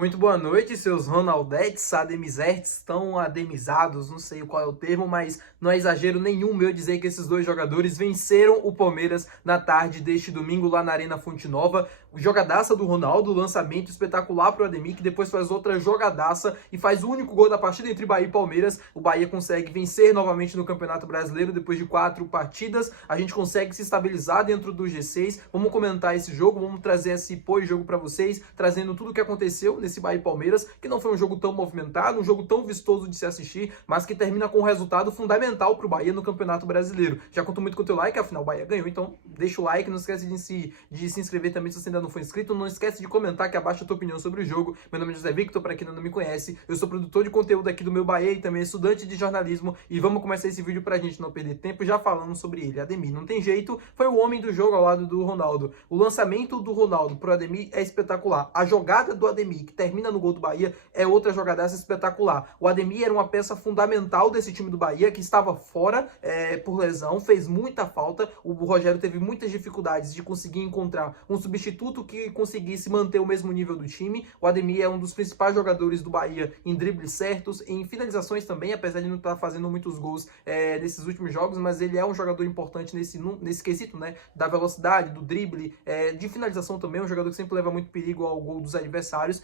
Muito boa noite, seus Ronaldetes, Ademizetes, tão ademizados, não sei qual é o termo, mas não é exagero nenhum meu dizer que esses dois jogadores venceram o Palmeiras na tarde deste domingo lá na Arena Fonte Nova. Jogadaça do Ronaldo, lançamento espetacular para o Ademir, que depois faz outra jogadaça e faz o único gol da partida entre Bahia e Palmeiras. O Bahia consegue vencer novamente no Campeonato Brasileiro depois de 4 partidas. A gente consegue se estabilizar dentro do G6. Vamos comentar esse jogo, vamos trazer esse pós-jogo para vocês, trazendo tudo o que aconteceu nesse Bahia e Palmeiras, que não foi um jogo tão movimentado, um jogo tão vistoso de se assistir, mas que termina com um resultado fundamental para o Bahia no Campeonato Brasileiro. Já conto muito com o teu like, afinal o Bahia ganhou, então deixa o like, não esquece de se inscrever também se você ainda não for inscrito, não esquece de comentar aqui abaixo a tua opinião sobre o jogo. Meu nome é José Victor, para quem ainda não me conhece, eu sou produtor de conteúdo aqui do meu Bahia e também estudante de jornalismo, e vamos começar esse vídeo pra gente não perder tempo já falando sobre ele. Ademir, não tem jeito, foi o homem do jogo ao lado do Ronaldo. O lançamento do Ronaldo pro Ademir é espetacular. A jogada do Ademir, que termina no gol do Bahia, é outra jogadaça espetacular. O Ademir era uma peça fundamental desse time do Bahia, que estava fora por lesão, fez muita falta. O Rogério teve muitas dificuldades de conseguir encontrar um substituto que conseguisse manter o mesmo nível do time. O Ademir é um dos principais jogadores do Bahia em dribles certos, em finalizações também, apesar de não estar fazendo muitos gols nesses últimos jogos, mas ele é um jogador importante nesse quesito, né, da velocidade, do drible, de finalização também, um jogador que sempre leva muito perigo ao gol dos adversários,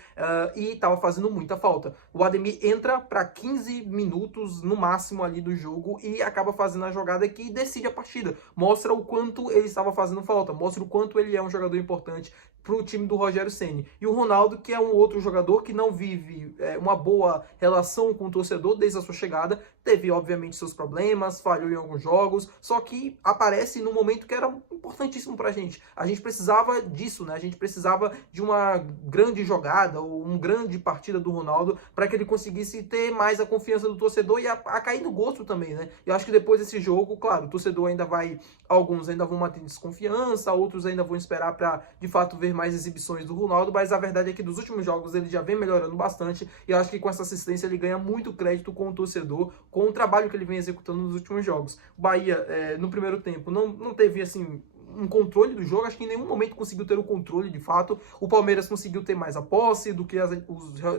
e estava fazendo muita falta. O Ademir entra para 15 minutos no máximo ali do jogo e acaba fazendo a jogada que decide a partida. Mostra o quanto ele estava fazendo falta, mostra o quanto ele é um jogador importante para o time do Rogério Ceni. E o Ronaldo, que é um outro jogador que não vive uma boa relação com o torcedor desde a sua chegada, teve obviamente seus problemas, falhou em alguns jogos, só que aparece no momento que era importantíssimo pra gente. A gente precisava disso, né? A gente precisava de uma grande jogada ou uma grande partida do Ronaldo para que ele conseguisse ter mais a confiança do torcedor e a cair no gosto também, né? Eu acho que depois desse jogo, claro, o torcedor ainda vai, alguns ainda vão manter desconfiança, outros ainda vão esperar para de fato ver mais exibições do Ronaldo, mas a verdade é que dos últimos jogos ele já vem melhorando bastante e eu acho que com essa assistência ele ganha muito crédito com o torcedor, com o trabalho que ele vem executando nos últimos jogos. O Bahia, no primeiro tempo, não teve assim um controle do jogo, acho que em nenhum momento conseguiu ter o controle de fato. O Palmeiras conseguiu ter mais a posse do que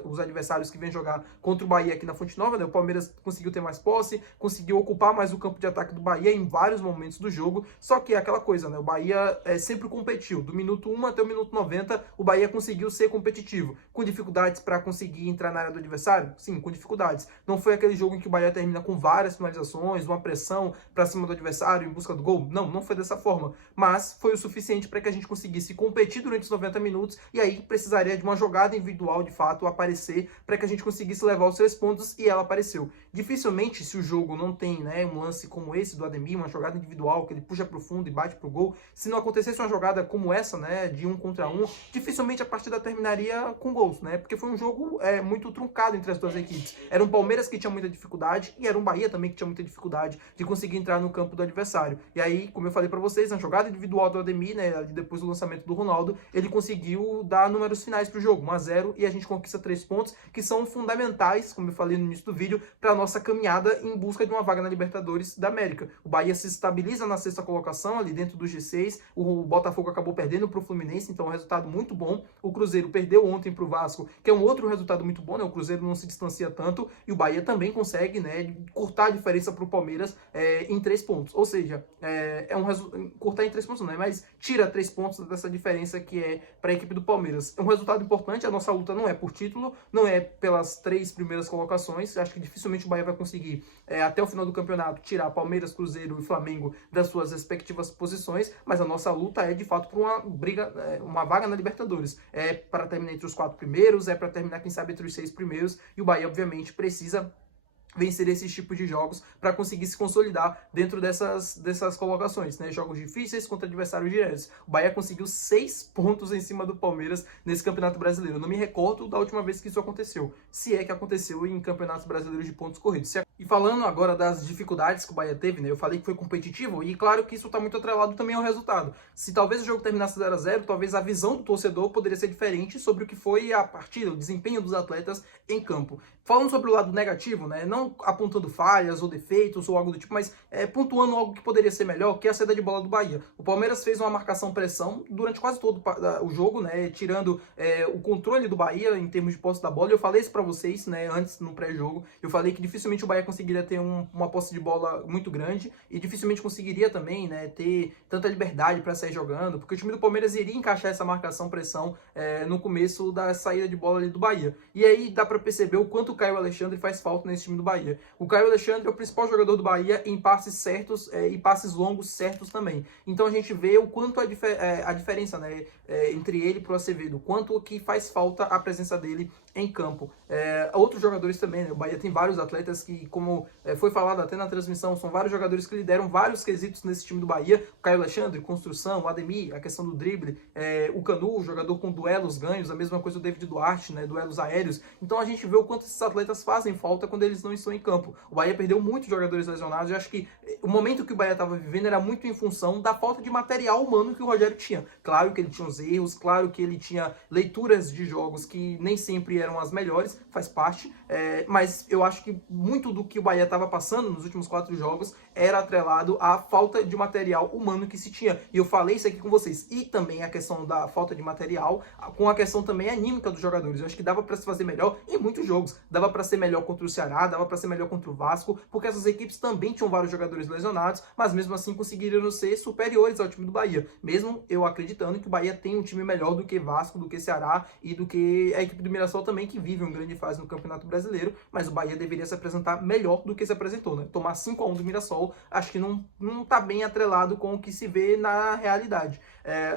os adversários que vêm jogar contra o Bahia aqui na Fonte Nova, né? O Palmeiras conseguiu ter mais posse, conseguiu ocupar mais o campo de ataque do Bahia em vários momentos do jogo, só que é aquela coisa, né? O Bahia sempre competiu, do minuto 1 até o minuto 90, o Bahia conseguiu ser competitivo, com dificuldades para conseguir entrar na área do adversário? Sim, com dificuldades. Não foi aquele jogo em que o Bahia termina com várias finalizações, uma pressão para cima do adversário em busca do gol? Não foi dessa forma, mas foi o suficiente para que a gente conseguisse competir durante os 90 minutos e aí precisaria de uma jogada individual de fato aparecer para que a gente conseguisse levar os 3 pontos e ela apareceu. Dificilmente, se o jogo não tem, né, um lance como esse do Ademir, uma jogada individual que ele puxa para o fundo e bate para o gol, se não acontecesse uma jogada como essa, né, de 1 contra 1, dificilmente a partida terminaria com gols, né, porque foi um jogo muito truncado entre as duas equipes. Era um Palmeiras que tinha muita dificuldade e era um Bahia também que tinha muita dificuldade de conseguir entrar no campo do adversário. E aí, como eu falei para vocês, a jogada individual do Ademir, né, depois do lançamento do Ronaldo, ele conseguiu dar números finais para o jogo, 1-0, e a gente conquista 3 pontos que são fundamentais, como eu falei no início do vídeo, para a nossa caminhada em busca de uma vaga na Libertadores da América. O Bahia se estabiliza na 6ª colocação, ali dentro do G6, o Botafogo acabou perdendo para o Fluminense, então é um resultado muito bom. O Cruzeiro perdeu ontem para o Vasco, que é um outro resultado muito bom, né, o Cruzeiro não se distancia tanto, e o Bahia também consegue, né, cortar a diferença para o Palmeiras em 3 pontos, ou seja, cortar em 3 pontos não, né, mas tira 3 pontos dessa diferença que é para a equipe do Palmeiras. É um resultado importante, a nossa luta não é por título, não é pelas 3 primeiras colocações, acho que dificilmente o Bahia vai conseguir, até o final do campeonato, tirar Palmeiras, Cruzeiro e Flamengo das suas respectivas posições, mas a nossa luta é de fato por uma briga, uma vaga na Libertadores. É para terminar entre os 4 primeiros, é para terminar, quem sabe, entre os 6 primeiros, e o Bahia, obviamente, precisa vencer esses tipos de jogos para conseguir se consolidar dentro dessas colocações, né? Jogos difíceis contra adversários diretos. O Bahia conseguiu 6 pontos em cima do Palmeiras nesse Campeonato Brasileiro. Eu não me recordo da última vez que isso aconteceu, se é que aconteceu em campeonatos brasileiros de pontos corridos. E falando agora das dificuldades que o Bahia teve, né? Eu falei que foi competitivo e claro que isso está muito atrelado também ao resultado. Se talvez o jogo terminasse 0-0, talvez a visão do torcedor poderia ser diferente sobre o que foi a partida, o desempenho dos atletas em campo. Falando sobre o lado negativo, né? Não não apontando falhas ou defeitos ou algo do tipo, mas pontuando algo que poderia ser melhor, que é a saída de bola do Bahia. O Palmeiras fez uma marcação-pressão durante quase todo o jogo, né, tirando o controle do Bahia em termos de posse da bola. Eu falei isso para vocês, né, antes no pré-jogo. Eu falei que dificilmente o Bahia conseguiria ter uma posse de bola muito grande e dificilmente conseguiria também, né, ter tanta liberdade para sair jogando, porque o time do Palmeiras iria encaixar essa marcação-pressão no começo da saída de bola ali do Bahia. E aí dá para perceber o quanto o Caio Alexandre faz falta nesse time do Bahia. O Caio Alexandre é o principal jogador do Bahia em passes certos e passes longos certos também. Então a gente vê o quanto a diferença, né, entre ele e o Acevedo, quanto que faz falta a presença dele em campo. Outros jogadores também, né? O Bahia tem vários atletas que, como foi falado até na transmissão, são vários jogadores que lideram vários quesitos nesse time do Bahia. O Caio Alexandre, construção, o Ademir, a questão do drible, o Canu, jogador com duelos ganhos, a mesma coisa do David Duarte, né? Duelos aéreos. Então a gente vê o quanto esses atletas fazem falta quando eles não estão em campo. O Bahia perdeu muitos jogadores lesionados. Eu acho que o momento que o Bahia estava vivendo era muito em função da falta de material humano que o Rogério tinha. Claro que ele tinha os erros, claro que ele tinha leituras de jogos que nem sempre eram as melhores, faz parte, mas eu acho que muito do que o Bahia estava passando nos últimos 4 jogos era atrelado à falta de material humano que se tinha. E eu falei isso aqui com vocês. E também a questão da falta de material, com a questão também anímica dos jogadores. Eu acho que dava para se fazer melhor em muitos jogos. Dava para ser melhor contra o Ceará, dava para ser melhor contra o Vasco, porque essas equipes também tinham vários jogadores lesionados, mas mesmo assim conseguiram ser superiores ao time do Bahia. Mesmo eu acreditando que o Bahia tem um time melhor do que Vasco, do que Ceará e do que a equipe do Mirassol também, que vive uma grande fase no Campeonato Brasileiro, mas o Bahia deveria se apresentar melhor do que se apresentou, né? Tomar 5-1 do Mirassol, acho que não tá bem atrelado com o que se vê na realidade.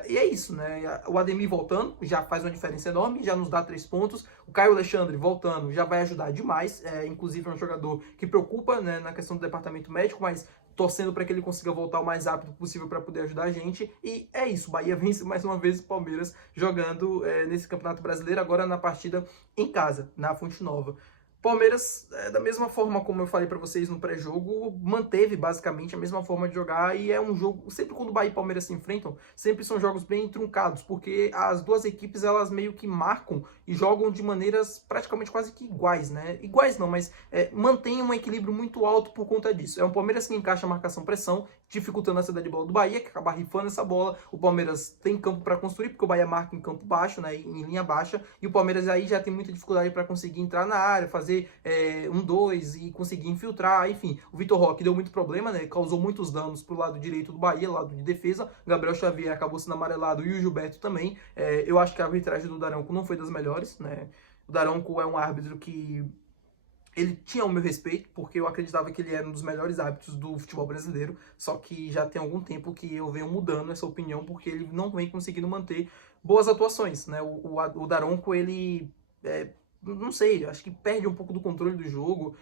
E é isso, né? O Ademir voltando já faz uma diferença enorme, já nos dá 3 pontos. O Caio Alexandre voltando já vai ajudar demais, inclusive é um jogador que preocupa, né, na questão do departamento médico, mas torcendo para que ele consiga voltar o mais rápido possível para poder ajudar a gente. E é isso, o Bahia vence mais uma vez o Palmeiras jogando nesse Campeonato Brasileiro, agora na partida em casa, na Fonte Nova. Palmeiras, da mesma forma como eu falei para vocês no pré-jogo, manteve basicamente a mesma forma de jogar, e é um jogo, sempre quando o Bahia e Palmeiras se enfrentam, sempre são jogos bem truncados, porque as duas equipes, elas meio que marcam e jogam de maneiras praticamente quase que iguais, né? Iguais não, mas mantém um equilíbrio muito alto por conta disso. É um Palmeiras que encaixa a marcação-pressão, dificultando a saída de bola do Bahia, que acaba rifando essa bola. O Palmeiras tem campo para construir, porque o Bahia marca em campo baixo, né, em linha baixa, e o Palmeiras aí já tem muita dificuldade para conseguir entrar na área, fazer 1-2 e conseguir infiltrar. Enfim, o Vitor Roque deu muito problema, né, causou muitos danos pro lado direito do Bahia, lado de defesa. O Gabriel Xavier acabou sendo amarelado e o Gilberto também. Eu acho que a arbitragem do Daronco não foi das melhores, né. O Daronco é um árbitro que ele tinha o meu respeito, porque eu acreditava que ele era um dos melhores árbitros do futebol brasileiro, só que já tem algum tempo que eu venho mudando essa opinião, porque ele não vem conseguindo manter boas atuações, né? O Daronco, ele não sei, acho que perde um pouco do controle do jogo,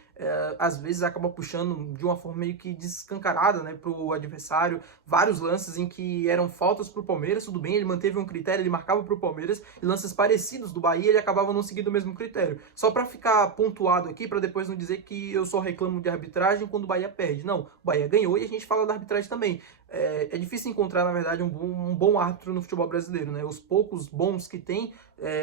às vezes acaba puxando de uma forma meio que desescancarada, né, pro adversário, vários lances em que eram faltas pro Palmeiras, tudo bem, ele manteve um critério, ele marcava pro Palmeiras, e lances parecidos do Bahia, ele acabava não seguindo o mesmo critério. Só para ficar pontuado aqui, para depois não dizer que eu só reclamo de arbitragem quando o Bahia perde. Não, o Bahia ganhou e a gente fala da arbitragem também. É difícil encontrar, na verdade, um bom árbitro no futebol brasileiro, né? Os poucos bons que tem,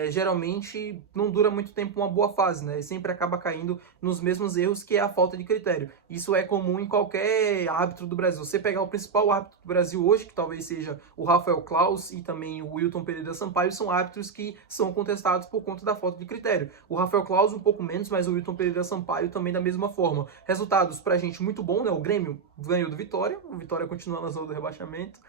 geralmente não dura muito tempo uma boa fase, né? Sempre acaba caindo nos mesmos erros, que é a falta de critério. Isso é comum em qualquer árbitro do Brasil. Você pegar o principal árbitro do Brasil hoje, que talvez seja o Rafael Claus e também o Wilton Pereira Sampaio, são árbitros que são contestados por conta da falta de critério. O Rafael Claus um pouco menos, mas o Wilton Pereira Sampaio também da mesma forma. Resultados pra gente muito bom, né? O Grêmio ganhou do Vitória, o Vitória continua na zona do rebaixamento.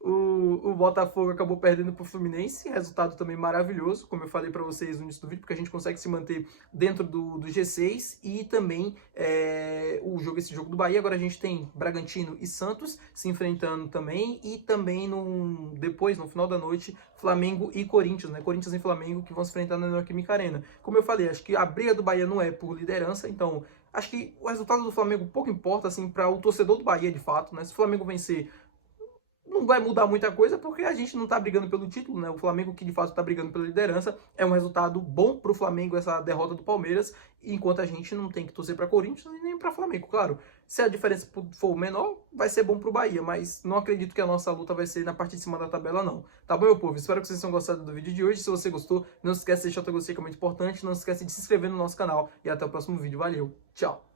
O Botafogo acabou perdendo para o Fluminense, resultado também maravilhoso, como eu falei para vocês no início do vídeo, porque a gente consegue se manter dentro do G6 e também esse jogo do Bahia. Agora a gente tem Bragantino e Santos se enfrentando também, e também depois, no final da noite, Flamengo e Corinthians, né? Corinthians e Flamengo que vão se enfrentar na Neoquímica Arena. Como eu falei, acho que a briga do Bahia não é por liderança, então acho que o resultado do Flamengo pouco importa, assim, para o torcedor do Bahia, de fato, né? Se o Flamengo vencer, não vai mudar muita coisa porque a gente não tá brigando pelo título, né? O Flamengo, que de fato tá brigando pela liderança, é um resultado bom pro Flamengo essa derrota do Palmeiras, enquanto a gente não tem que torcer pra Corinthians e nem pra Flamengo, claro. Se a diferença for menor, vai ser bom pro Bahia, mas não acredito que a nossa luta vai ser na parte de cima da tabela, não. Tá bom, meu povo? Espero que vocês tenham gostado do vídeo de hoje. Se você gostou, não se esquece de deixar o teu gostei, que é muito importante. Não se esquece de se inscrever no nosso canal. E até o próximo vídeo. Valeu, tchau!